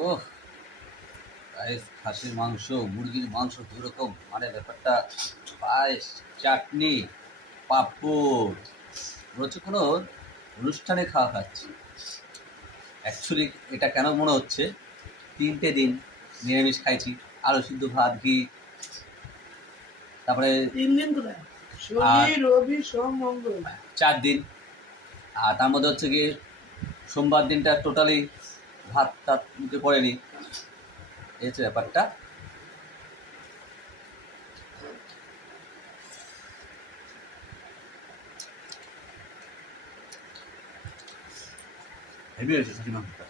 ওহ, পায়েস, খাসির মাংস, মুরগির মাংস, দু রকম, মানে ব্যাপারটা পায়েস, চাটনি, পাঁপড়, মনে হচ্ছে কোনো অনুষ্ঠানে খাওয়া খাচ্ছি। অ্যাকচুয়ালি এটা কেন মনে হচ্ছে, 3টে দিন নিরামিষ খাইছি, আলু সিদ্ধ, ভাত, ঘি, তারপরে 3 দিন কোথায়? শনি, আর রবি, সোম, মঙ্গল। 4 দিন, আর তার মধ্যে হচ্ছে কি সোমবার দিনটা টোটালি ভাত টাত মুখে পড়েনি। এই হচ্ছে ব্যাপারটা। হেভি হয়েছে খাসি মাংসটা।